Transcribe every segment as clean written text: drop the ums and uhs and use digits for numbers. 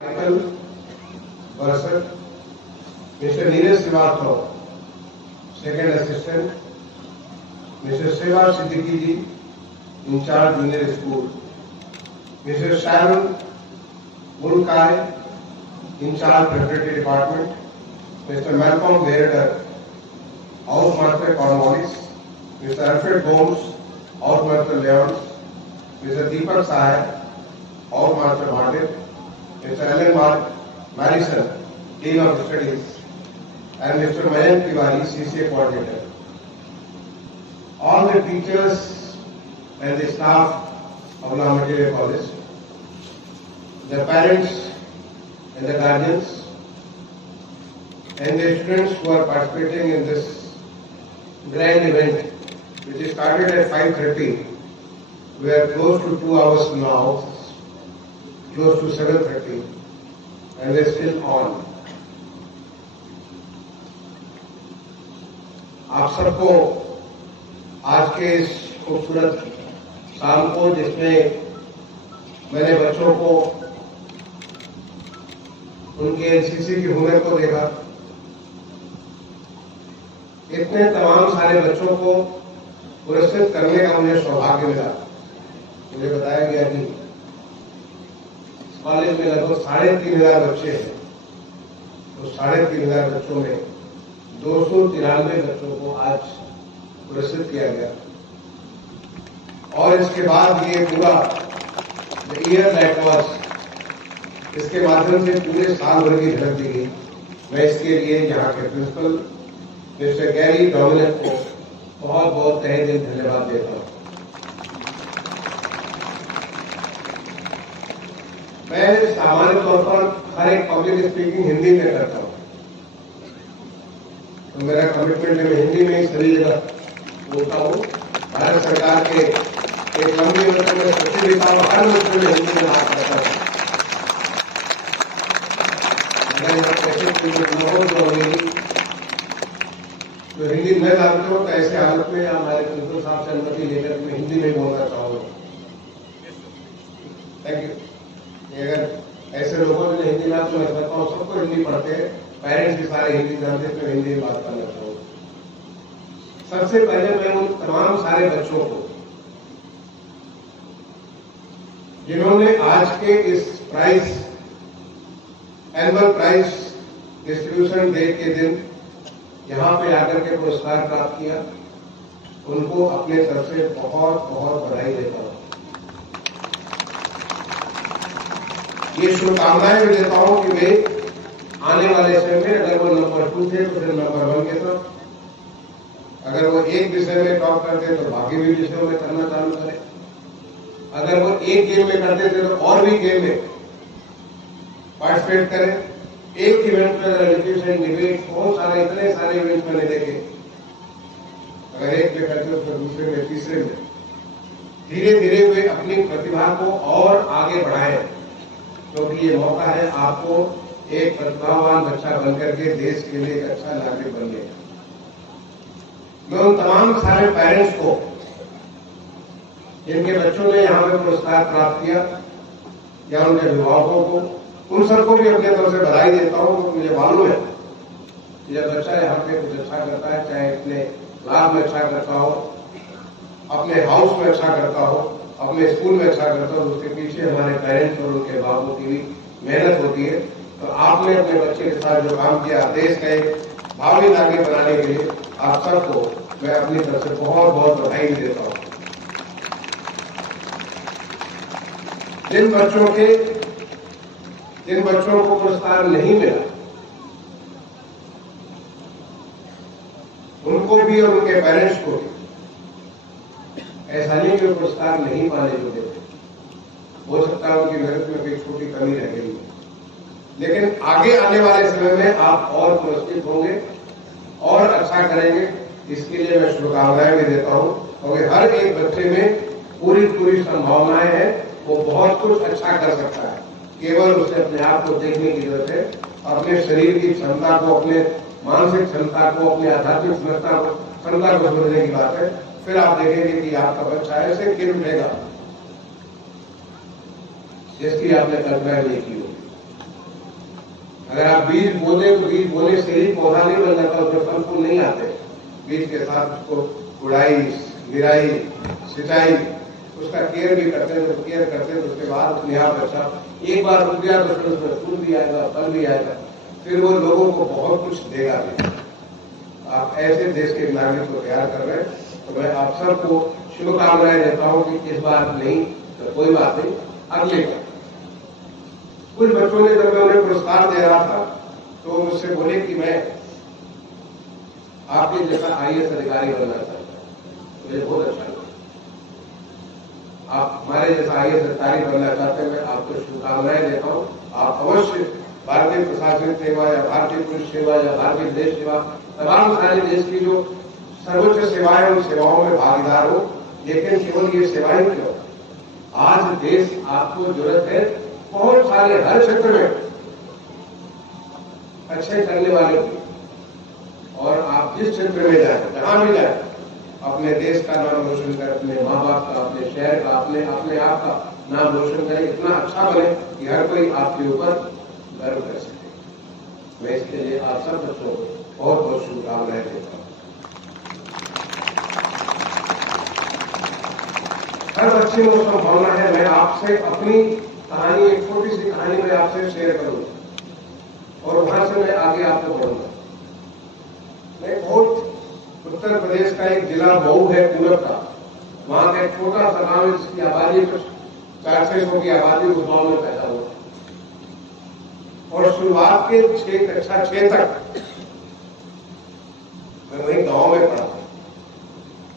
Michael Burser, Mr. Neeraj Srivastava, Second Assistant, Mr. Shiva Siddiqui ji, in charge Junior School, Mr. Sharon Mulkai, in charge Preparatory Department, Mr. Malcolm Verder, House Master Cornwallis, Mr. Alfred Holmes, House Master Leons, Mr. Deepak Sahai, House Master Martin, Mr. Alan Marison, Dean of Studies, and Mr. Mayank Tiwari, CCA Coordinator. All the teachers and the staff of Lamateria College, the parents and the guardians, and the students who are participating in this grand event, which started at 5:30. We are close to 2 hours now, close to 7:30, and we're still on. आप सबको आज के इस खूबसूरत शाम को, जिसमें मैंने बच्चों को उनके एनसीसी की हुनर को देखा, इतने तमाम सारे बच्चों को पुरस्कृत करने का मुझे सौभाग्य मिला। मुझे बताया गया कि कॉलेज में लगभग 3,500 बच्चे हैं, तो 3,500 बच्चों में 293 बच्चों को आज पुरस्कृत किया गया। और इसके बाद ये पूरा ईयर दैट वाज, इसके माध्यम से पूरे साल भर की झलक दी गई। मैं इसके लिए यहाँ के प्रिंसिपल मिस्टर गैरी डोमिनिक को बहुत बहुत तहे दिल धन्यवाद देता हूँ। मैं सामान्य तौर पर हर एक पब्लिक स्पीकिंग हिंदी में करता हूँ, तो मेरा कमिटमेंट है मैं हिंदी में ही सभी जगह बोलता हूँ। भारत सरकार के एक लंबी उम्र में सचिव लिखा हुआ हर मुद्दे में हिंदी में बात करता हूँ। अगर यहाँ कैसे तो हिंदी न जानते हो तो ऐसे हालत में हमारे प्रिंसिपल साहब से अनुमति लेकर मैं हिंदी में बोलना चाहूँगा। Thank you. अगर ऐसे लोगों ने हिंदी ना तो मैं कहता हूँ सबको हिंदी पढ़ते हैं, पेरेंट्स भी सारे हिंदी जानते हैं, तो हिंदी में बात करना चाहूँगा। सबसे पहले मैं उन तमाम सारे बच्चों को जिन्होंने आज के इस prize annual prize distribution day के दिन यहाँ पे आकर के पुरस्कार प्राप्त किया, उनको अपने तरफ से बहुत बहुत बधाई देता हूँ। ये शुभकामनाएं भी देता हूँ कि वे आने वाले समय में अगर वो नंबर 2 थे तो फिर नंबर 1 के तरफ, अगर वो एक विषय में टॉप करते तो बाकी भी विषयों में करना चालू करें, अगर वो एक गेम में करते थे तो और भी गेम में पार्टिसिपेट करें। एक इवेंट में एजुकेशन डिबेट बहुत सारे इतने सारे इवेंट मैंने देखे, अगर एक में करते तो दूसरे में तीसरे में धीरे धीरे वे अपनी प्रतिभा को और आगे बढ़ाएं, क्योंकि ये मौका है आपको एक प्रतिभावान बच्चा बनकर के देश के लिए एक अच्छा नागरिक बनने का। मैं उन तमाम सारे पेरेंट्स को जिनके बच्चों ने यहाँ पे पुरस्कार प्राप्त किया या उनके अभिभावकों को, उन सबको भी अपने तरफ से बधाई देता हूँ। तो मुझे मालूम है कि जब बच्चा यहाँ पे कुछ अच्छा करता है, चाहे अपने क्लास में अच्छा करता हो, अपने हाउस में अच्छा करता हो, अपने स्कूल में अच्छा करता हो, उसके पीछे हमारे पेरेंट्स और उनके अभिभावकों की भी मेहनत होती है। तो आपने अपने बच्चे के साथ जो काम किया, देश का एक भावी नागरिक बनाने के लिए, आप सबको मैं अपनी तरफ से बहुत बहुत बधाई भी देता हूँ। जिन बच्चों को पुरस्कार नहीं मिला, उनको भी और उनके पेरेंट्स को भी ऐसा नहीं कि पुरस्कार नहीं पाने जो देते, हो सकता है उनकी मेहनत में कोई छोटी कमी रह गई, लेकिन आगे आने वाले समय में आप और पुरस्कृत होंगे और अच्छा करेंगे। इसके लिए मैं शुभकामनाएं भी देता हूं, क्योंकि हर एक बच्चे में पूरी संभावनाएं हैं, वो बहुत कुछ अच्छा कर सकता है। केवल उसे अपने आप को देखने की जरूरत है, अपने शरीर की क्षमता को, अपने मानसिक क्षमता को, अपनी आध्यात्मिक क्षमता को समझने की बात है। फिर आप देखेंगे कि आपका बच्चा ऐसे गिर उठेगा जिसकी आपने कल्पना नहीं की होगी। अगर आप बीज बोते तो बीज बोने से ही पौधा नहीं बन जाता, उसमें फल फूल नहीं आते। बीज के साथ उसको गुड़ाई, निराई, सिंचाई, उसका केयर भी करते हैं। तो केयर करते हैं तो उसके बाद अपने आप अच्छा एक बार रुक गया तो फिर उसमें फूल भी आएगा, फल भी आएगा, फिर वो लोगों को बहुत कुछ देगा भी। आप ऐसे देश के नागरिक को तैयार कर रहे हैं, तो मैं आप सबको शुभकामनाएं देता हूं कि इस बार नहीं तो कोई बात नहीं, अगले बार। कुछ बच्चों ने जब मैं उन्हें पुरस्कार दे रहा था तो मुझसे बोले कि मैं आपके जैसा IAS अधिकारी बनना चाहता हूं। मुझे बहुत अच्छा लगा। आप हमारे जैसा IAS अधिकारी बनना चाहते हैं, मैं आपको शुभकामनाएं देता हूं। आप अवश्य भारतीय प्रशासनिक सेवा या भारतीय पुलिस सेवा या भारतीय देश सेवा, तमाम सारे देश की जो सर्वोच्च सेवाएं, उन सेवाओं में भागीदार हो। लेकिन केवल ये सेवाएं क्यों, आज देश आपको जरूरत है बहुत सारे हर क्षेत्र में अच्छे करने वाले की। और आप जिस क्षेत्र में जाए, जहां भी जाए, अपने देश का नाम रोशन करें, अपने माँ बाप का, अपने शहर का, अपने आप का नाम रोशन करें, इतना अच्छा बने कि हर कोई आपके ऊपर गर्व कर सके। मैं इसके लिए आप सब बच्चों को बहुत बहुत शुभकामनाएं देता हूं। हर बच्चे को संभावना है मैं आपसे अपनी कहानी, एक छोटी सी कहानी मैं आपसे शेयर करूंगा और वहां से मैं आगे आपको बढ़ूंगा। मैं बहुत उत्तर प्रदेश का एक जिला मऊ है पूरब का, वहां का एक छोटा सा गांव, जिसकी आबादी कुछ 400-600 की आबादी उस गांव में पैदा हुआ। और शुरुआत के 6 तक मैं वही गांव में पढ़ा।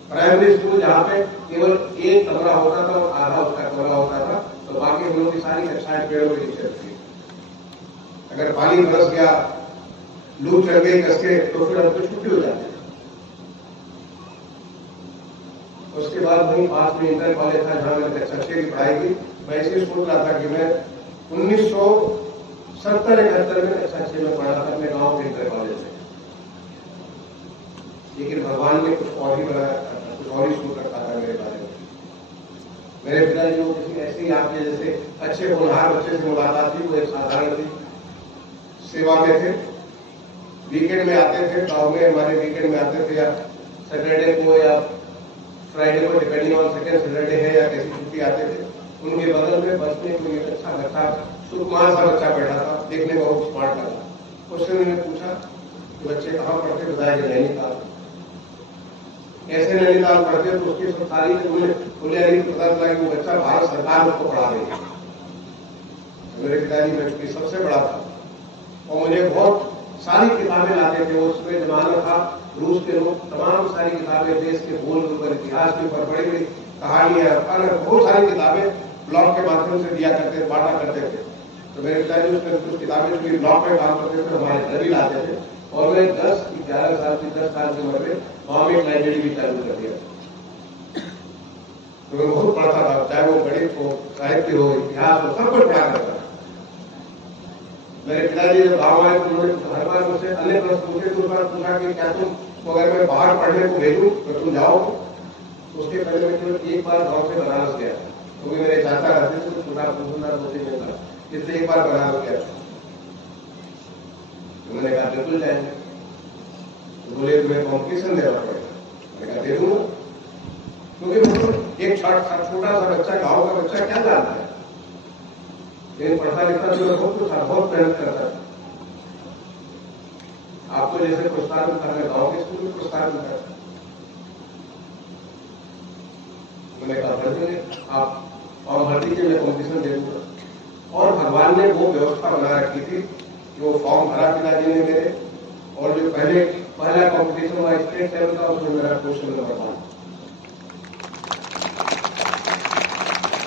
प्राइमरी स्कूल जहां पे केवल एक कमरा होता था और आधा उसका कमरा होता था, तो बाकी हम लोग की सारी कक्षाएं पेड़ों के नीचे थी। अगर पानी बरस गया, लू चल गई कस के, तो फिर हमको छुट्टी हो जाती। उसके बाद वहीं पास में इंटर कॉलेज था जहां मैंने कक्षा 6 की पढ़ाई की। मैं इसी सोच रहा था कि मैं 1970-71 में कक्षा 6 में पढ़ा था अपने गांव के इंटर कॉलेज में। लेकिन भगवान ने कुछ और ही बनाया, कुछ और ही सोच रखा था मेरे बारे में। मेरे पिताजी को किसी ऐसे ही आपके जैसे अच्छे होनहार बच्चे से मुलाकात थी। वो एक साधारण थी सेवा में थे, वीकेंड में आते थे गांव में, हमारे वीकेंड में आते थे, या सैटरडे को या फ्राइडे को, डिपेंडिंग ऑन सेकेंड सैटरडे है या कैसी छुट्टी आते थे। उनके बगल में बस में कोई अच्छा बच्चा, सुकुमार सा बच्चा बैठा था, देखने में बहुत स्मार्ट लगा। उससे मैंने पूछा कि बच्चे कहाँ पढ़ते, बताया कि नैनीताल। कैसे नैनीताल पढ़ते, तो उसकी सब तारीख बोले नहीं पता चला कि वो बच्चा भारत सरकार उसको पढ़ा रही है। मेरे पिताजी में चूंकि सबसे बड़ा था और मुझे बहुत सारी किताबें लाते थे। उसमें जमाना था रूस के लोग, तमाम सारी किताबें देश के भूल के ऊपर, इतिहास के ऊपर, बड़ी बड़ी कहानियां, बहुत सारी किताबें ब्लॉग के माध्यम से दिया करते, बांटा करते थे। तो मेरे पिताजी उसमें कुछ किताबें जो ब्लॉग में काम करते थे हमारे घर भी लाते थे। और मैं 10-11 साल की 10 साल की उम्र में गाँव में एक लाइब्रेरी भी चालू कर दिया। तो मैं बहुत पढ़ता था, चाहे वो गणित हो, साहित्य हो, इतिहास हो, सब कुछ पढ़ा करता था। मेरे पिताजी जब गाँव आए तो उन्होंने हर बार मुझसे अन्य प्रश्न पूछे। तो उस बार पूछा कि क्या तुम अगर मैं बाहर पढ़ने को भेजूं तो तुम जाओ? उसके पहले मैं केवल एक बार गाँव से बनारस गया, क्योंकि मेरे चाचा रहते थे, तो छोटा पूछना होते में था, इसलिए एक बार बनारस गया। उन्होंने कहा बिल्कुल जाएंगे। तो बोले तुम्हें कॉम्पिटिशन देना पड़ेगा। मैंने कहा दे दूंगा, क्योंकि एक छोटा सा बच्चा, गाँव का बच्चा क्या जानता है, लेकिन पढ़ता लिखता जो बहुत कुछ था, बहुत मेहनत करता था। आपको जैसे पुरस्कार मिलता है, गाँव के स्कूल में पुरस्कार मिलता है। मैंने कहा भर देंगे आप, और भर दीजिए, मैं कॉम्पिटिशन दे दूंगा। और भगवान ने वो व्यवस्था बना रखी थी कि वो फॉर्म भरा पिताजी ने मेरे, और जो पहला कॉम्पिटिशन हुआ स्टेट लेवल का, उसमें मेरा क्वेश्चन नंबर 1।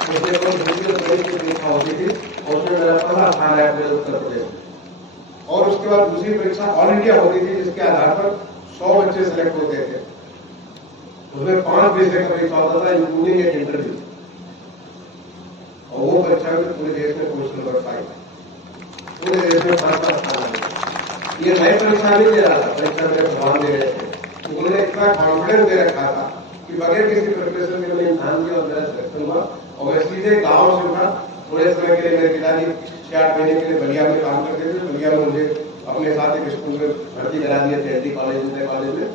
उसमें कोई दूसरी बड़ी की परीक्षा होती थी, उसमें मेरा पहला स्थान आया पूरे उत्तर प्रदेश में। और उसके बाद दूसरी परीक्षा ऑल इंडिया होती थी, जिसके आधार पर 100 बच्चे सिलेक्ट होते थे। उसमें 5 विषय का परीक्षा होता था, इंक्लूडिंग एक इंटरव्यू। और वो परीक्षा में पूरे देश में क्वेश्चन नंबर 5, पूरे देश में 5 स्थान। ये नई परीक्षा नहीं दे रहा था, परीक्षा मेरे भगवान दे रहे थे। उन्होंने इतना कॉन्फिडेंस दे रखा था कि बगैर किसी प्रिपरेशन के मैंने इम्तिहान दिया और मेरा सिलेक्शन हुआ। और मैं सीधे गाँव से उठा, थोड़े समय के लिए मेरे पिताजी 6-8 महीने के लिए बलिया में काम करते थे। बलिया में मुझे अपने साथ एक स्कूल में भर्ती करा दिया, TNT कॉलेज में।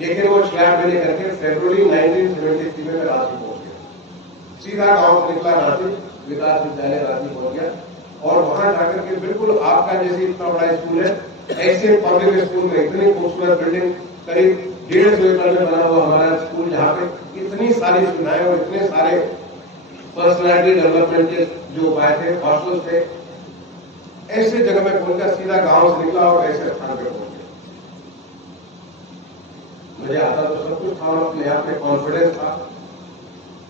लेकिन वो 6-8 महीने करके फरवरी 1973 में रांची पहुंच गया। सीधा गांव से निकला रांची, विकास विद्यालय रांची पहुंच गया और वहां जाकर के बिल्कुल आपका जैसे इतना बड़ा स्कूल है, ऐसे पब्लिक स्कूल में इतनी खूबसूरत बिल्डिंग, करीब 150 एकड़ में बना हुआ हमारा स्कूल, जहाँ पे इतनी सारी सुविधाएं और इतने सारे पर्सनैलिटी डेवलपमेंट के जो उपाय थे, हॉस्टल थे, ऐसे जगह में पहुंचा, सीधा गांव से निकला और ऐसे स्थान पर पहुंच गया। मुझे आता तो सब कुछ था, अपने आप में कॉन्फिडेंस था,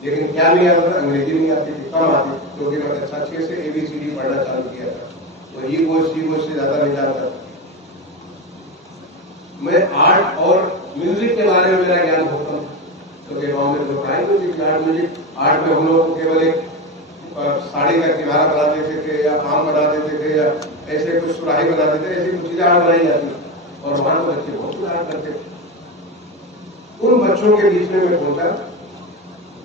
लेकिन क्या नहीं आता था, अंग्रेजी नहीं आती थी, कम आती, क्योंकि मैं अच्छा 6 से ABCD पढ़ना चालू किया था, तो ई वो सी वो से ज्यादा नहीं जानता था। मैं आर्ट और म्यूजिक के बारे में मेरा ज्ञान होता था, क्योंकि गाँव में लोग आए म्यूजिक आर्ट में हम लोग केवल एक साड़ी का किनारा बना देते थे या आम बना देते थे या ऐसे कुछ सुराही बना देते, ऐसी कुछ चीजें आर्ट बनाई जाती, और वहां तो बच्चे बहुत कुछ आर्ट करते थे। उन बच्चों के बीच में मैं पहुंचा,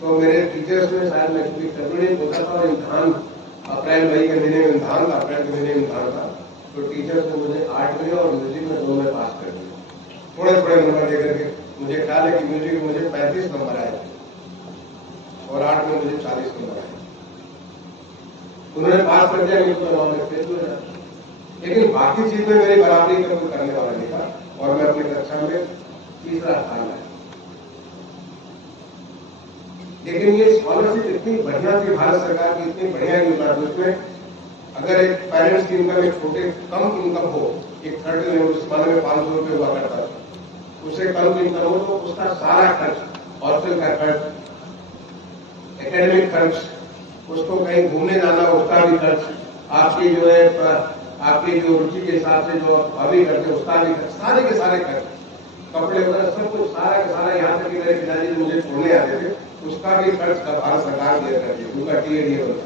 तो मेरे टीचर्स ने शायद मैं क्योंकि फरवरी में पहुंचा था और इम्तहान अप्रैल मई के महीने में इम्तहान था, अप्रैल के महीने में इम्तहान था, तो टीचर्स ने मुझे आर्ट में और म्यूजिक में दोनों में पास कर दिया, थोड़े नंबर देकर के। मुझे ख्याल है कि म्यूजिक में मुझे 35 नंबर आए और आर्ट में मुझे 40 नंबर आए। उन्होंने पास कर दिया, मैं फेल हो गया, लेकिन बाकी चीज में मेरी बराबरी का कोई करने वाला नहीं था और मैं अपनी कक्षा में तीसरा स्थान आया। लेकिन ये स्कॉलरशिप इतनी बढ़िया थी, भारत सरकार की इतनी बढ़िया योजना थी, उसमें अगर एक पेरेंट्स की इनकम एक छोटे कम इनकम हो, एक 30 लेवल उस जमाने में 500 रुपये हुआ करता था, उससे कम इनकम हो तो उसका सारा खर्च, हॉस्टल का खर्च, एकेडमिक खर्च, उसको कहीं घूमने जाना उसका भी खर्च, आपकी जो है आपकी जो रुचि के हिसाब से जो हॉबी करते उसका भी खर्च, सारे के सारे खर्च, कपड़े वगैरह सब कुछ सारा के सारा, यहाँ तक कि मेरे पिताजी मुझे छोड़ने आते थे, उसका भी खर्च भारत सरकार दिया करती है, उनका TAD होता।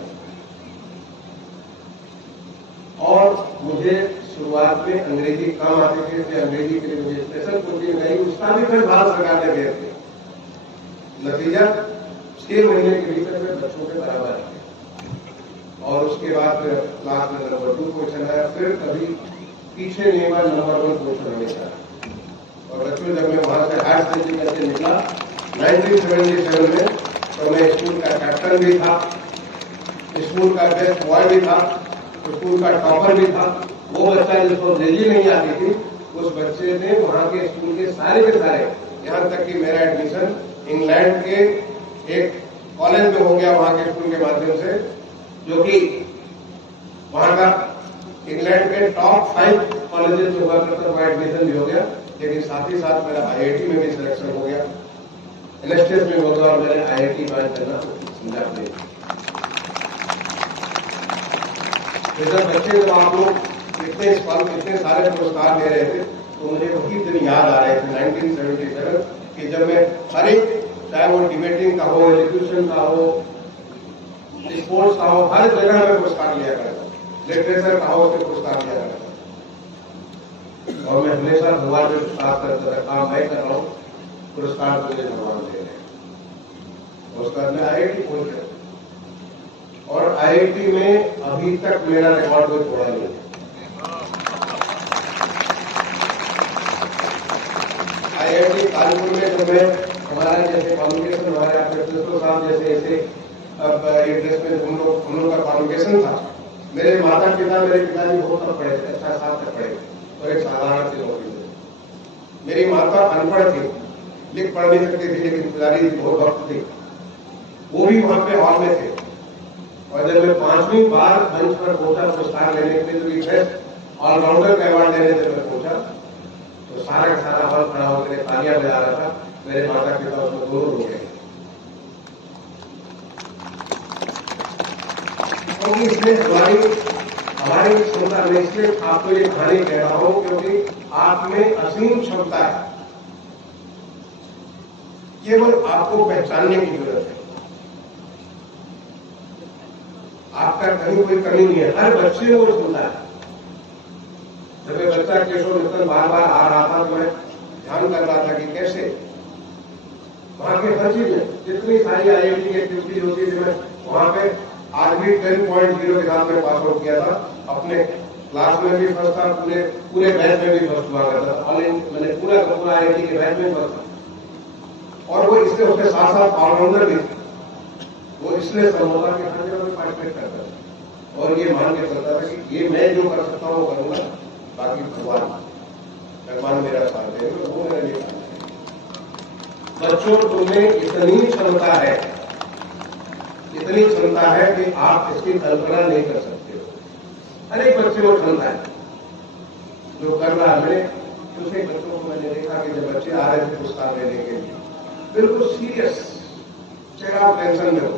और मुझे शुरुआत में अंग्रेजी कम आती थी, इसलिए अंग्रेजी के लिए मुझे स्पेशल कोचिंग गई, उसका भी खर्च भारत सरकार ने दिया था। नतीजा 6 महीने के भीतर में बच्चों के बराबर आ गया और उसके बाद क्लास में नंबर 2 पोजीशन आया, फिर कभी पीछे नहीं हुआ, नंबर 1 पोजीशन हमेशा। और बच्चों जब मैं वहां से हायर सेकेंडरी करके निकला 1977 में, तो मैं स्कूल का कैप्टन भी था, स्कूल का बेस्ट बॉय भी था, स्कूल का टॉपर भी था। वो बच्चा जिसको अंग्रेजी नहीं आती थी, उस बच्चे ने वहां के स्कूल के सारे, यहाँ तक कि मेरा एडमिशन इंग्लैंड के एक कॉलेज में हो गया, वहां के स्कूल के माध्यम से, जो कि वहां का इंग्लैंड के टॉप 5 कॉलेजेस में हुआ करता, वहां एडमिशन भी हो गया। लेकिन साथ ही साथ मेरा IIT में भी सिलेक्शन हो गया, NSTS में हो गया और मैंने IIT ज्वाइन करना समझा नहीं। जब बच्चे जब आप लोग इतने सारे पुरस्कार दे रहे थे, तो मुझे वही दिन याद आ रहे थे 1977 कि जब मैं हर एक, चाहे वो डिबेटिंग का हो, एजुकेशन का हो, स्पोर्ट्स का हो, हर जगह में पुरस्कार लिया करता, लिटरेचर का हो उसमें पुरस्कार लिया करता, और मैं हमेशा भगवान में विश्वास करता था, काम मैं कर रहा हूँ, पुरस्कार मुझे भगवान दे रहे हैं। उसके बाद मैं IIT पहुंच गया और IIT में अभी तक मेरा रिकॉर्ड कोई तोड़ा नहीं है। IIT कानपुर में जब मैं हमारा जैसे कॉन्वोकेशन, हमारे आप प्रोफेसर साहब जैसे ऐसे अब ये ड्रेस में हम लोग का कॉन्वोकेशन था, मेरे माता पिता, मेरे पिताजी बहुत तक पढ़े थे, अच्छा 7 तक पढ़े और एक साधारण सी नौकरी में। मेरी माता अनपढ़ थी, लिख पढ़ नहीं सकती थी, लेकिन पिताजी बहुत भक्त थी, वो भी वहां पे हॉल में थे। और जब मैं 5वीं बार मंच पर पहुंचा पुरस्कार लेने के लिए, जो कि बेस्ट ऑलराउंडर का अवार्ड लेने जब मैं पहुंचा, तो सारा का सारा हॉल खड़ा होकर तालियां बजा रहा था। मेरे माता पिता उसमें दोनों हो गए, क्योंकि इसमें हमारी क्षमता में, इसलिए आपको ये कहानी कह रहा हूं क्योंकि आप में असीम क्षमता है, केवल आपको पहचानने की जरूरत है। आपका कहीं कोई कमी नहीं है, हर बच्चे को सुनता है। जब मैं बच्चा केशव मित्तल बार बार आ रहा था, तो मैं ध्यान कर रहा था कि कैसे वहां के हर चीज में जितनी सारी IIT की एक्टिविटीज होती थी, मैं वहां पे आज भी 10.0 के साथ में पास आउट किया था। अपने क्लास में भी फर्स्ट था, पूरे बैच में भी फर्स्ट हुआ करता था। ऑल इन मैंने पूरा IIT के बैच में फर्स्ट था। और वो इसलिए उसके साथ साथ ऑलराउंडर भी थे। वो इसलिए समझता कि हर जगह में पार्टिसिपेट करता था और ये मान के चलता था कि ये मैं जो कर सकता हूँ वो करूंगा, बाकी भगवान मेरा साथ दे, तो वो मेरे लिए काम है। बच्चों, तुम्हें इतनी क्षमता है कि आप इसकी कल्पना नहीं कर सकते हो। अनेक बच्चे को क्षमता है जो कर रहा है। मैंने दूसरे बच्चों को मैंने देखा कि जब बच्चे आ रहे थे पुरस्कार लेने के लिए, बिल्कुल सीरियस, चाहे आप टेंशन में हो,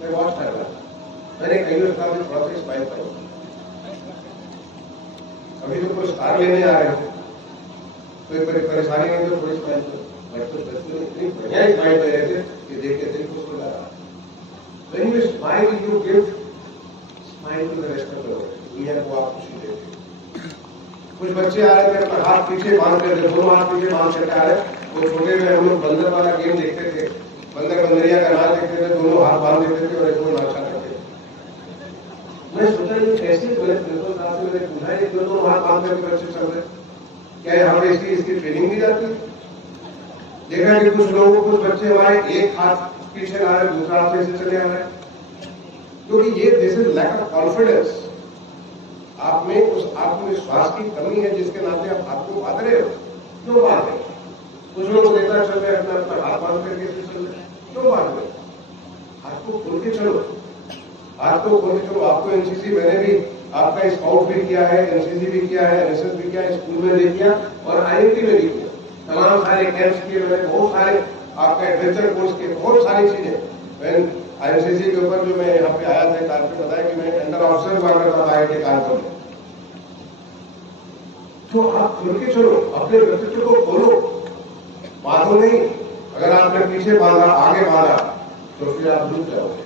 मैं वॉच कर रहा। मैंने कई उसका भी थोड़ा सा स्पाइल करो, अभी तो पुरस्कार लेने आ रहे हो, कोई परेशानी नहीं तो थोड़ी स्पाइल करो। बच्चों इतनी बढ़िया स्माइल कर रहे थे कि देख के दिल खुश हो जा रहा। When you smile, you give smile to the rest of the world. दुनिया को आप खुशी देते। कुछ बच्चे आ रहे थे अपना हाथ पीछे बांध कर, दोनों हाथ पीछे बांध करके आ रहे। वो छोटे में हम लोग बंदर वाला गेम देखते थे, बंदर बंदरिया का नाच देखते थे, दोनों हाथ बांध देते थे और इसको नाचा करते थे। मैं सोचा ये कैसे, मैंने प्रिंसिपल साहब से मैंने पूछा ये दोनों हाथ बांध करके बच्चे चल रहे, क्या यहाँ पे इसकी ट्रेनिंग दी जाती है? देखा कि कुछ लोगों को, कुछ बच्चे हमारे एक हाथ पीछे ला रहे, दूसरा हाथ से चले आ रहे, क्योंकि ये this is lack of confidence. आप में उस आत्मविश्वास की कमी है जिसके नाते आप हाथ को बांध रहे हो। क्यों बांध रहे? कुछ लोग नेता चल रहे अपना हाथ बांध करके चल रहे, क्यों बांध रहे? हाथ को खोल के चलो, हाथ को खोल के चलो। आपको एनसीसी, मैंने भी आपका स्काउट भी किया है, एनसीसी भी किया है, एनएसएस भी किया है, स्कूल में भी किया और IIT में भी किया। तमाम सारे कैंप्स किए मैंने, बहुत सारे आपका एडवेंचर कोर्स के, बहुत सारी चीजें। ICC के ऊपर जो मैं यहाँ पे आया था, कानपुर बताया कि मैं अंडर ऑफिसर हुआ करता था IIT कानपुर में। तो आप खुल के चलो, अपने व्यक्तित्व को खोलो, बांधो नहीं। अगर आपने पीछे बांधा, आगे बांधा, तो फिर आप डूब जाओगे,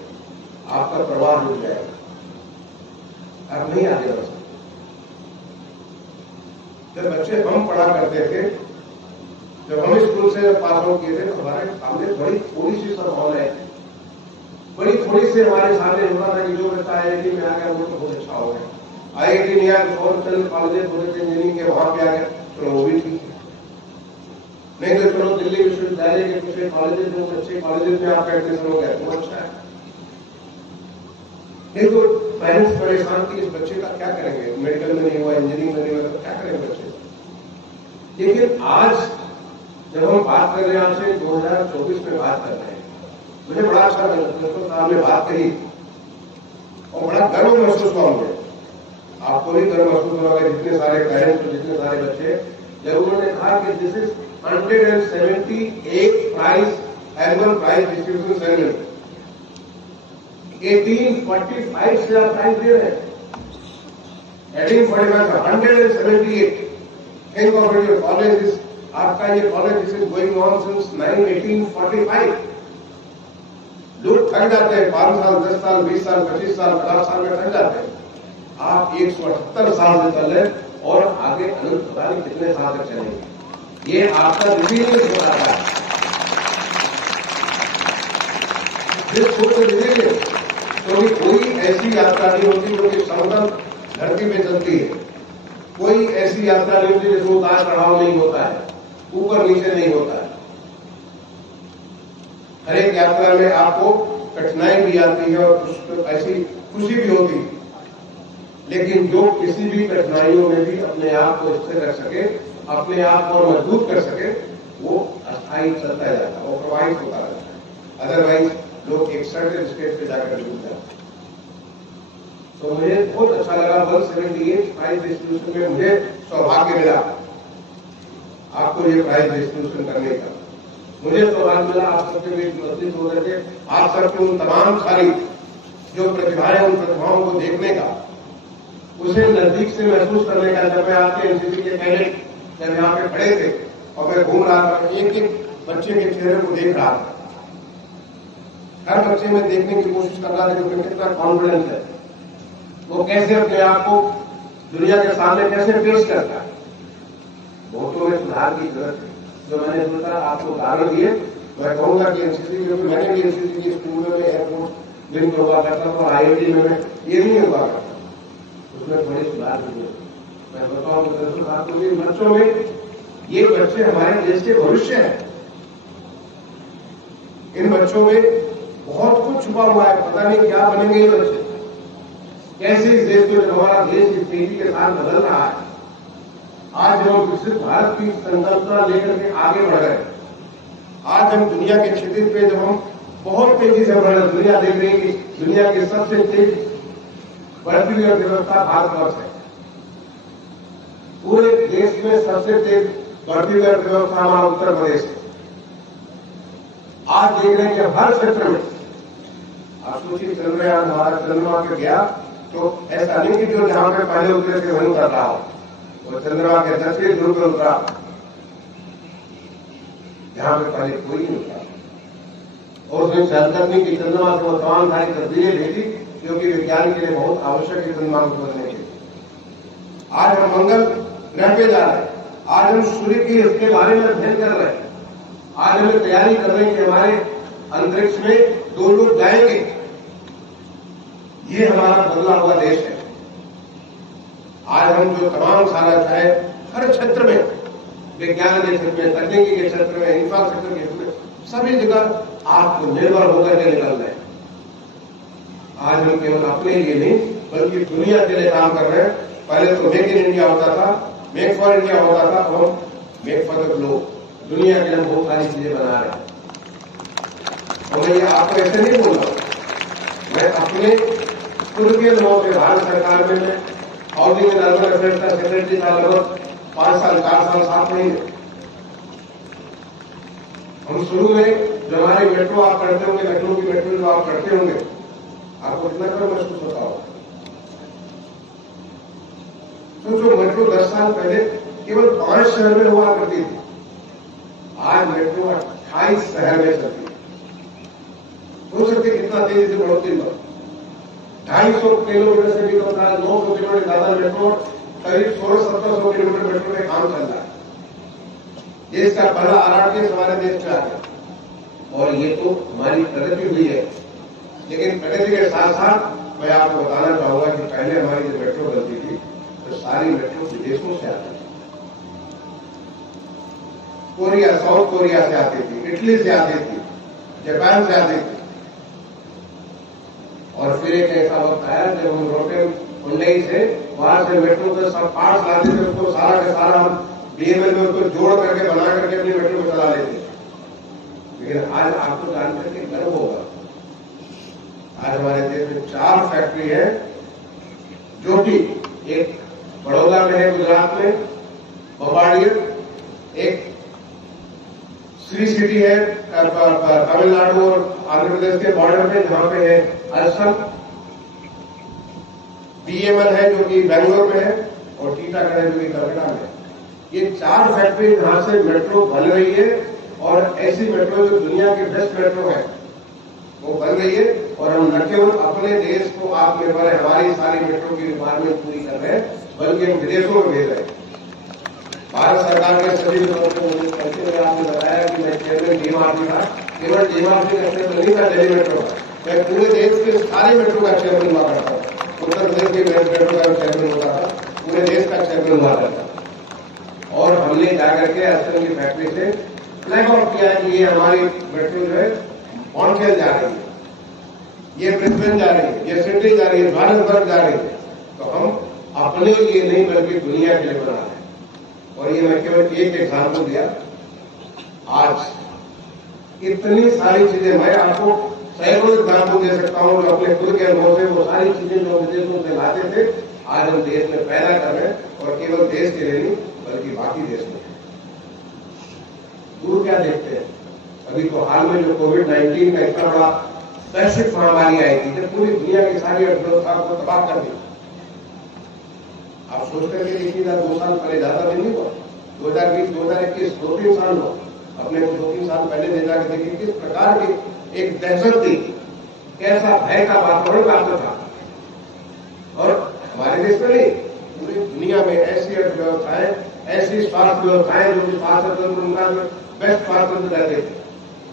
आपका प्रवाह डूब जाएगा, आप नहीं आगे बढ़ सकते। जब बच्चे हम पढ़ा करते थे, जब हम स्कूल से पास आउट किए थे, तो हमारे सामने बड़ी थोड़ी सी संभावना है, बड़ी थोड़ी सी हमारे सामने होता था कि जो बच्चा IIT में आ गया वो तो बहुत अच्छा हो गया। IIT नहीं आया तो और चंद कॉलेज थोड़े से इंजीनियरिंग के वहां पे आ गया, चलो वो भी ठीक है। नहीं तो चलो दिल्ली विश्वविद्यालय के कुछ कॉलेजेस में, अच्छे कॉलेजेस में आपका एडमिशन हो गया, वो अच्छा है। नहीं तो पेरेंट्स परेशान कि इस बच्चे का क्या करेंगे, मेडिकल में नहीं हुआ, इंजीनियरिंग में नहीं हुआ, तो क्या करेंगे बच्चे। लेकिन आज जब हम बात कर रहे हैं, आपसे 2024 में बात कर रहे हैं, मुझे बड़ा अच्छा लगा, प्रिंसिपल साहब ने बात कही और बड़ा गर्व महसूस हुआ मुझे। आपको भी गर्व महसूस होगा, जितने सारे पेरेंट्स और जितने सारे बच्चे, जब उन्होंने कहा कि this is 178 prize, annual prize distribution ceremony. 1845 से आप प्राइज दे रहे हैं, 1845 से 178। Think of it, your college is, आपका ये college is going on since 1845। लोग थक जाते हैं, 5 साल, 10 साल, 20 साल, 25 साल, 50 साल में थक जाते हैं। आप 178 साल से चल रहे और आगे अनंत पता नहीं कितने साल तक चलेंगे। ये आपका रिलीजियस हो रहा है, क्योंकि कोई ऐसी यात्रा नहीं होती जो कि समतल धरती पे चलती है। कोई ऐसी यात्रा नहीं होती जिसमें उतार चढ़ाव नहीं होता है, ऊपर नीचे नहीं होता है। हर एक यात्रा में आपको कठिनाई भी आती है और कुछ ऐसी खुशी भी होती है, लेकिन जो किसी भी कठिनाइयों में भी अपने आप को स्थिर रख सके, अपने आप को मजबूत कर सके, वो अस्थायी चलता जाता है, वो प्रवाहित होता रहता है। अदरवाइज लोग एक सर्टेन स्टेज पे जाकर डूब जाते हैं। तो मुझे बहुत अच्छा लगा 178 प्राइज डिस्ट्रीब्यूशन में मुझे सौभाग्य मिला आपको ये प्राइज डिस्ट्रीब्यूशन करने का। मुझे सौभाग्य मिला, आप सबके बीच उपस्थित हो रहे थे, आप सबके उन तमाम सारी जो प्रतिभाएं, उन प्रतिभाओं को देखने का, उसे नजदीक से महसूस करने का। जब मैं आपके एनसीसी के कैडेट जब यहाँ पे खड़े थे और मैं घूम रहा था, एक एक बच्चे के चेहरे को देख रहा था, हर बच्चे में देखने की कोशिश कर रहा था कि कितना कॉन्फिडेंस है, वो कैसे अपने आप को दुनिया के सामने कैसे पेश करता है। बहुतों में सुधार की जरूरत है, जो मैंने सोचा आपको उदाहरण दिए। मैं कहूंगा कि एनसीसी, क्योंकि मैंने भी एनसीसी की स्कूल में, एयरपोर्ट दिन में हुआ करता था, IIT में ये नहीं हुआ करता, उसमें बड़ी सुधार हुई है। मैं बताऊं तो इन बच्चों में, ये बच्चे हमारे देश के भविष्य हैं। इन बच्चों में बहुत कुछ छुपा हुआ है, पता नहीं क्या बनेंगे ये बच्चे, कैसे इस देश को, हमारा देश इस तेजी के साथ बदल रहा है। आज हम विकसित भारत की संकल्पना लेकर के आगे बढ़ रहे हैं। आज हम दुनिया के क्षितिज पे जब हम बहुत तेजी से बढ़ रहे, दुनिया देख रही है कि दुनिया की सबसे तेज बढ़ती हुई अर्थव्यवस्था भारतवर्ष है। पूरे देश में सबसे तेज बढ़ती हुई अर्थव्यवस्था हमारा उत्तर प्रदेश है। आज देख रहे हैं कि हर क्षेत्र में, आप सोचिए चंद्रयान हमारा चंद्रमा पे गया तो ऐसा नहीं कि जो जहां पे पहले उतरे थे वहीं उतर रहा हो, वो चंद्रमा के दक्षिण ध्रुव पे उतरा, जहां पे पहले कोई नहीं उतरा। और उसने चंद्रमा की चंद्रमा से वो तमाम सारी तस्वीरें भेजी, क्योंकि विज्ञान के लिए बहुत आवश्यक है चंद्रमा को खोजने के लिए। आज हम मंगल ग्रह पे जा रहे हैं, आज हम सूर्य की इसके बारे में अध्ययन कर रहे हैं, आज हमें तैयारी कर रहे हैं कि हमारे अंतरिक्ष में 2 लोग जाएंगे। ये हमारा बदला हुआ देश है। आज हम जो तमाम सारा चाहे हर क्षेत्र में, विज्ञान के क्षेत्र में, तकनीकी के क्षेत्र में, इंफ्रास्ट्रक्चर के क्षेत्र में, सभी जगह आत्मनिर्भर होकर के निकल रहे हैं। आज हम केवल अपने लिए नहीं बल्कि दुनिया के लिए काम कर रहे हैं। पहले तो मेक इन इंडिया होता था, मेक फॉर इंडिया होता था, और मेक फॉर द ग्लोब, दुनिया के लिए बहुत सारी चीजें बना रहे हैं। और मैं आपको ऐसे नहीं बोल रहा, मैं अपने खुद के लोगों से, भारत सरकार में मैं हाउसिंग एंड अर्बन अफेयर्स का सेक्रेटरी था लगभग 5 साल, 4 साल, 7 महीने। हम शुरू में जो हमारी मेट्रो आप करते होंगे, लखनऊ की मेट्रो जो आप करते होंगे, आपको कितना करो महसूस होता होगा। सोचो मेट्रो 10 साल पहले केवल 5 शहर में हुआ करती थी, आज मेट्रो 28 शहर में चलती है। हो सकती है कितना तेजी से बढ़ोतरी हुआ। 250 किलोमीटर से भी होता है, 900 किलोमीटर ज्यादा मेट्रो, करीब 1600-1700 किलोमीटर मेट्रो में काम चल रहा है। देश का पहला RRTS हमारे देश में आ गया, और ये तो हमारी प्रगति हुई है। लेकिन प्रगति के साथ साथ मैं आपको बताना चाहूंगा कि पहले हमारी जो मेट्रो बनती थी तो सारी मेट्रो विदेशों से आती थी, कोरिया, साउथ कोरिया से आती थी, इटली से आती थी, जापान से आती थी। और फिर एक ऐसा वक्त आया जब हम रोटेन हुंडई से वहां से मेट्रो के सब पार्ट्स लाते थे, उसको सारा का सारा हम DML में उसको जोड़ करके बना करके अपनी मेट्रो को चला लेते। लेकिन आज आपको जान करके गर्व होगा, आज हमारे देश में 4 फैक्ट्री है, जो कि एक बड़ौदा में है गुजरात में, बम्बार्डियर, एक श्री सिटी है तमिलनाडु और आंध्र प्रदेश के बॉर्डर पे जहां पे है असम, BML है जो कि बेंगलोर में है, और टीटागढ़ है जो कि कलकत्ता में है। ये 4 फैक्ट्री जहां से मेट्रो बन रही है, और ऐसी मेट्रो जो दुनिया की बेस्ट मेट्रो है वो बन रही है। और हम न केवल अपने देश को आत्मनिर्भर है, हमारी सारी मेट्रो की रिक्वायरमेंट पूरी कर रहे हैं, बल्कि हम विदेशों में भेज रहे हैं। भारत सरकार के सभी लोगों को आपने बताया कि मैं चेयरमैन DMRC था, केवल DMRC का चेयरमैन नहीं था दिल्ली मेट्रो का, मैं पूरे देश के सारे मेट्रो का चेयरमैन हुआ करता था। उत्तर प्रदेश के मेट्रो का चेयरमैन होता था, पूरे देश का चेयरमैन हुआ करता था। और हमने जाकर के असम की फैक्ट्री से फ्लैग ऑफ किया कि ये हमारी मेट्रो जो है मॉन्ट्रियल जा रही है, ये ब्रिस्बेन जा रही है, ये सिडनी जा रही है, जोहान्सबर्ग जा रही है। तो हम अपने लिए नहीं बल्कि दुनिया के लिए बना रहे हैं। और ये मैं केवल एक एग्जाम्पल दिया, आज इतनी सारी चीजें, मैं आपको सैकड़ों एग्जाम्पल दे सकता हूं जो अपने खुद के अनुभव से, वो सारी चीजें जो विदेशों से लाते थे आज हम देश में पैदा कर रहे हैं, और केवल देश के लिए नहीं बल्कि बाकी देश में। दूर क्या देखते हैं, अभी तो हाल में जो कोविड-19 का इतना बड़ा वैश्विक महामारी आई थी, जब पूरी दुनिया की सारी अर्थव्यवस्था को तबाह कर दी। आप सोच करके देखिएगा, 2 साल पहले ज्यादा भी नहीं हुआ, 2020, 2021, 2-3 साल हुआ, अपने को 2-3 साल पहले ले जाकर देखिए किस प्रकार की एक दहशत थी, कैसा भय का वातावरण प्राप्त था। और हमारे देश में नहीं, पूरी दुनिया में ऐसी अर्थव्यवस्थाएं, ऐसी स्वास्थ्य व्यवस्थाएं जो कि स्वास्थ्य तंत्र उनका बेस्ट स्वास्थ्य तंत्र रहते थे,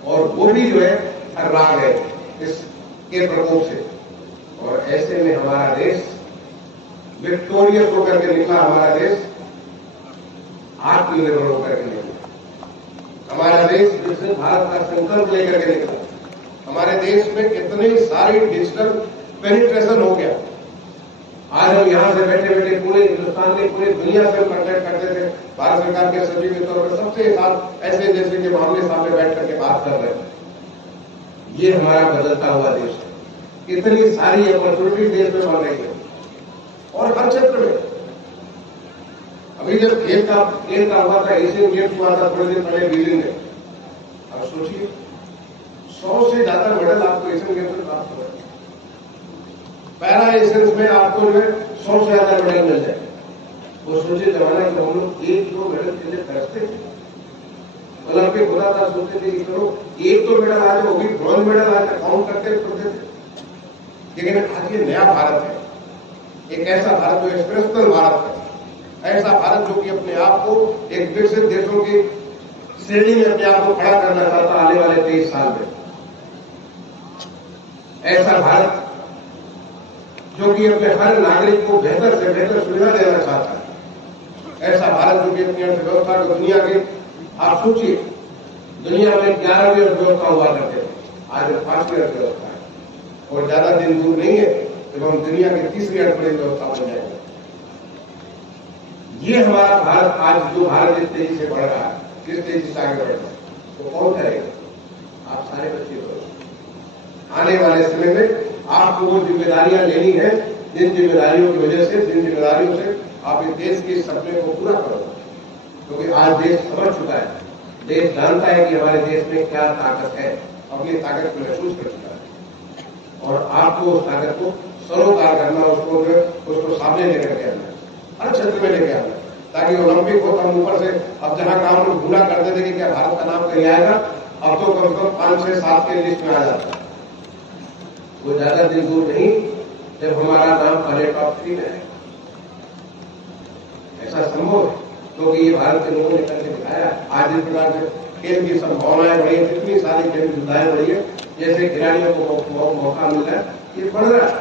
और वो भी जो है हर्रा गए इस के प्रकोप से। और ऐसे में हमारा देश विक्टोरियस होकर के निकला, हमारा देश आत्मनिर्भर होकर के निकला, हमारा देश विकसित भारत का संकल्प लेकर के निकला। हमारे देश में कितनी सारी डिजिटल पेनिट्रेशन हो गया। आज हम यहां से बैठे बैठे पूरे हिंदुस्तान में, पूरी दुनिया से कांटेक्ट करते थे। भारत सरकार के सचिव के तौर पर सबसे साथ ऐसे जैसे के मामले सामने बैठ करके बात कर रहे हैं। ये हमारा बदलता हुआ देश है। कितनी सारी अपॉर्चुनिटी देश में बन रही है और हर क्षेत्र में। अभी जब खेल का हुआ था, एशियन गेम्स हुआ था थोड़े दिन पहले बीजिंग में, अब सोचिए 100 से ज्यादा मेडल आपको एशियन गेम्स में प्राप्त हो रहे। पैरा एशियंस में आपको जो है 100 से ज्यादा मेडल मिल जाए। वो सोचिए जमाना कि हम लोग 1-2 मेडल के लिए तरसते थे। ओलंपिक होता था, सोचते थे कि चलो 1-2 मेडल आ जाए, वो भी ब्रॉन्ज मेडल आ जाए, काउंट करते थे। लेकिन आज ये नया भारत है, एक ऐसा भारत जो एक्सप्रेशनल भारत है, ऐसा भारत जो कि अपने आप को एक विकसित देशों की श्रेणी में अपने आप को खड़ा करना चाहता आने वाले 23 साल में। ऐसा भारत जो कि अपने हर नागरिक को बेहतर से बेहतर सुविधा देना चाहता है। ऐसा भारत जो कि अपनी अर्थव्यवस्था को दुनिया के, आप सोचिए दुनिया में 11वीं अर्थव्यवस्था हुआ करते थे, आज 5वीं अर्थव्यवस्था है। और ज्यादा दिन दूर नहीं है जब हम दुनिया की 3री अर्थव्यवस्था बन जाएंगे। ये हमारा भारत आज जो भारत जिस तेजी से बढ़ रहा है, किस तेजी से आगे बढ़ रहा है, तो कौन करेगा? आप सारे बच्चे करो। आने वाले समय में आपको वो जिम्मेदारियां लेनी है जिन जिम्मेदारियों की वजह से, जिन जिम्मेदारियों से आप इस देश के सपने को पूरा करो। क्योंकि आज देश समझ चुका है, देश जानता है कि हमारे देश में क्या ताकत है, अपनी ताकत को महसूस कर चुका है। और आपको उस ताकत को सरोकार करना, उसको सामने लेकर के आना, हर क्षेत्र में लेकर आना, ताकि ओलंपिक हो तो हम ऊपर से अब जहां काम लोग पूरा करते थे कि क्या भारत का नाम कहीं आएगा, अब तो कम से कम 5, 6, 7 के लिस्ट में आ जाता है। वो ज्यादा दिन दूर नहीं जब हमारा नाम पहले टॉप 3 में है। ऐसा संभव है क्योंकि ये भारत के लोगों ने करके दिखाया। आज इस प्रकार से खेल की संभावनाएं बढ़ी है, कितनी सारी खेल की सुविधाएं बढ़ी है, जैसे खिलाड़ियों को मौका मिल रहा है, ये बढ़ रहा है।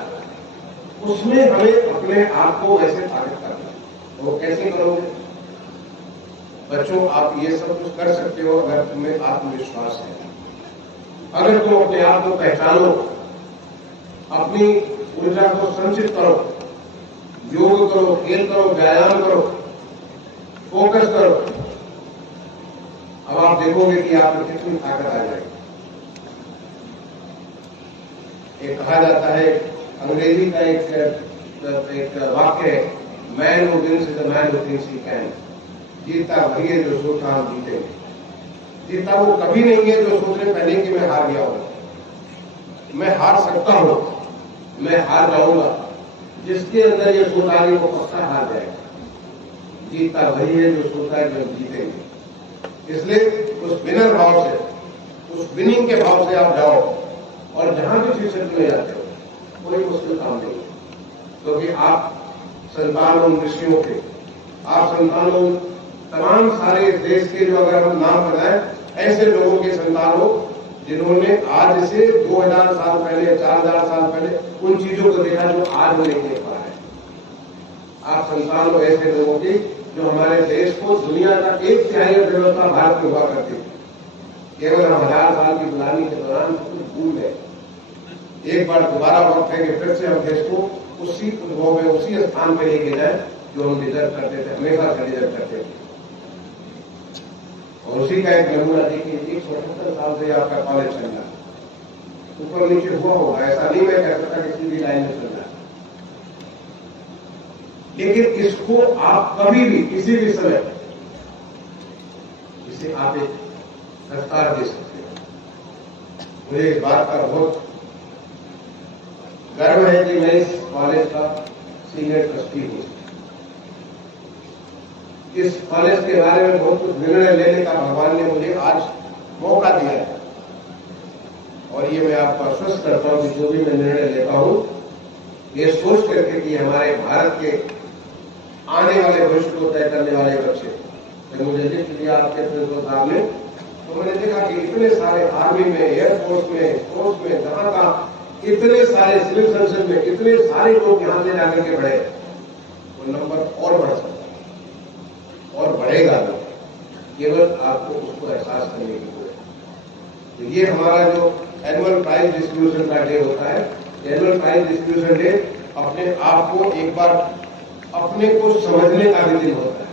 उसमें हमें अपने आप को वैसे ताकत करना है। वो कैसे करोगे? बच्चों, आप ये सब कुछ कर सकते हो अगर तुम्हें आत्मविश्वास है, अगर तुम अपने आप को पहचानो, अपनी ऊर्जा को संचित करो, योग करो, खेल करो, व्यायाम करो, फोकस करो। अब आप देखोगे कि आप में कितनी ताकत आ जाएगी। एक कहा जाता है, अंग्रेजी का एक वाक्य है, man who wins is the man who thinks he can. जीता वही है जो सोचता हम जीतेंगे। जीता वो कभी नहीं है जो सोचने पहले कि मैं हार गया हूं, मैं हार सकता हूं, मैं हार जाऊंगा। जिसके अंदर ये सोच आ गई वो पक्का हार जाएगा। जीता वही है जो सोचता है कि हम जीतेंगे। इसलिए उस विनर भाव से, उस विनिंग के भाव से आप जाओ और जहां भी क्षेत्र में जाते हो कोई मुश्किल काम नहीं है, क्योंकि आप संतान उन ऋषियों के, आप संतान उन तमाम सारे देश के, जो अगर हम नाम बताएं, ऐसे लोगों के संतान हो जिन्होंने आज से 2000 साल पहले, 4000 साल पहले उन चीजों को देखा जो आज वो नहीं देख पा रहे। आप संतान हो ऐसे लोगों की जो हमारे देश को, दुनिया का 1/3 अर्थव्यवस्था भारत में हुआ करती थी, केवल हम 1000 साल की गुलामी के दौरान कुछ भूल गए। एक बार दोबारा वक्त है कि फिर से हम देश को उसी उद्भव में, उसी स्थान पर लेके जाए जो हम डिजर्व करते थे, हमेशा से डिजर्व करते थे। और उसी का एक नमूना देखिए, 178 साल से आपका कॉलेज चल रहा है, ऊपर नीचे हुआ होगा, ऐसा नहीं मैं कह सकता कि सीधी लाइन में चल रहा है। लेकिन इसको आप कभी भी, किसी भी समय इसे आप एक रफ्तार दे सकते हो। मुझे इस बात का बहुत गर्व है कि मैं इस कॉलेज का सीनियर ट्रस्टी हूं। इस कॉलेज के बारे में बहुत कुछ निर्णय लेने का भगवान ने मुझे आज मौका दिया है, और ये मैं आपको आश्वस्त करता हूं कि जो भी मैं निर्णय लेता हूं, ये सोच करके कि हमारे भारत के आने वाले भविष्य को तय करने वाले बच्चे। जब मुझे लिख दिया आपके प्रिंसिपल साहब ने, तो मैंने देखा कि इतने सारे आर्मी में, एयरफोर्स में, स्पोर्ट्स में, जहां का इतने सारे सिविल संसद में इतने सारे लोग यहां से जाकर के बढ़े, वो नंबर और बढ़ सकता है और बढ़ेगा भी, केवल आपको उसको एहसास करने की जरूरत है। तो ये हमारा जो एनुअल प्राइज डिस्ट्रीब्यूशन का डे होता है, एनुअल प्राइज डिस्ट्रीब्यूशन डे अपने आप को एक बार अपने को समझने का भी दिन होता है,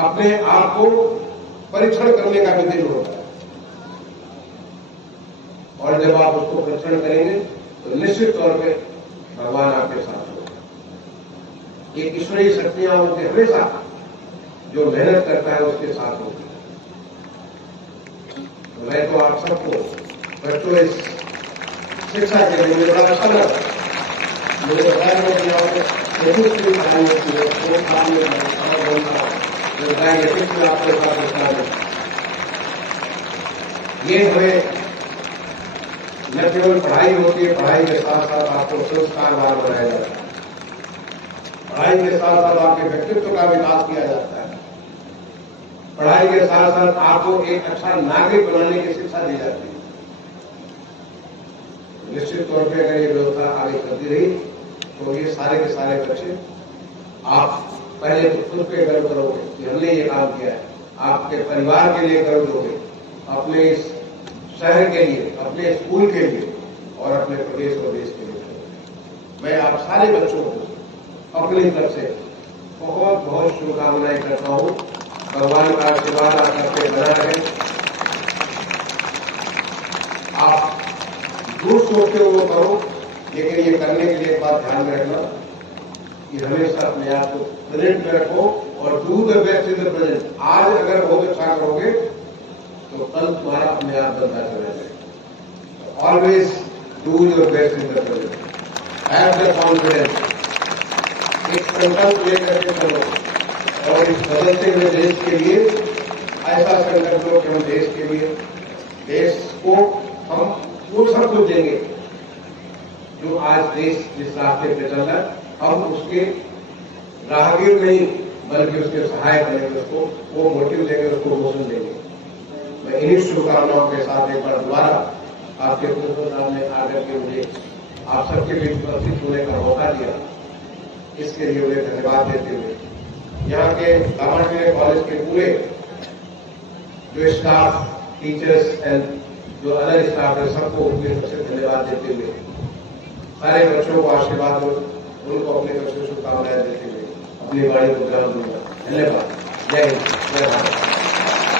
अपने आप को परीक्षण करने का भी दिन होता है। और जब आप उसको परीक्षण करेंगे तो निश्चित तौर पे भगवान आपके साथ होगा। ये ईश्वरीय शक्तियां होती हमेशा जो मेहनत करता है उसके साथ होती है। तो मैं तो आप सबको बच्चों इस शिक्षा के लिए मुझे बड़ा अच्छा लगा। मुझे बताया गया कि आपको की पढ़ाई होती है, वो काम में बोलता है, आपके साथ होता है। ये हमें न केवल पढ़ाई होती है, पढ़ाई के साथ साथ आपको संस्कारवान बनाया जाता है, पढ़ाई के साथ साथ आपके व्यक्तित्व का विकास किया जाता है, पढ़ाई के साथ साथ आपको एक अच्छा नागरिक बनाने की शिक्षा दी जाती है। निश्चित तौर पर अगर ये व्यवस्था आगे चलती रही तो ये सारे के सारे बच्चे, आप पहले तो खुद पे गर्व करोगे कि हमने ये काम किया है, आपके परिवार के लिए गर्व दोगे, अपने इस शहर के लिए, अपने स्कूल के लिए और अपने प्रदेश और देश के लिए। मैं आप सारे बच्चों को अपनी तरफ से बहुत बहुत शुभकामनाएं करता हूं। भगवान का आशीर्वाद आप सबके बना रहे। आप जो सोचते हो वो करो, लेकिन ये करने के लिए एक बात ध्यान में रखना कि हमेशा अपने आप को प्रेजेंट में रखो और do the best in the present. आज अगर बहुत अच्छा करोगे तो कल तुम्हारा अपने आप बनता चला जाएगा। Always do your best in the present, have the confidence, एक संकल्प लेकर के चलो और इस बदलते हुए देश के लिए ऐसा संकल्प लो कि हम देश के लिए, देश को हम वो सब कुछ देंगे जो आज देश जिस रास्ते पे चल रहा है, हम उसके राहगीर नहीं बल्कि उसके सहायक बनेंगे, उसको वो मोटिव देंगे, उसको मोशन देंगे। मैं इन्हीं शुभकामनाओं के साथ एक बार दोबारा आपके प्रिंसिपल साहब ने आकर के मुझे आप सबके बीच उपस्थित होने का मौका दिया, इसके लिए उन्हें धन्यवाद देते हुए यहाँ के रामायण कॉलेज के पूरे जो स्टाफ, टीचर्स एंड जो अदर स्टाफ है, सबको उनके तरफ से धन्यवाद देते हुए, सारे बच्चों को आशीर्वाद हो, उनको अपने तरफ से शुभकामनाएं देते हुए अपनी वाणी को विराम दूंगा। धन्यवाद। जय हिंद, जय भारत।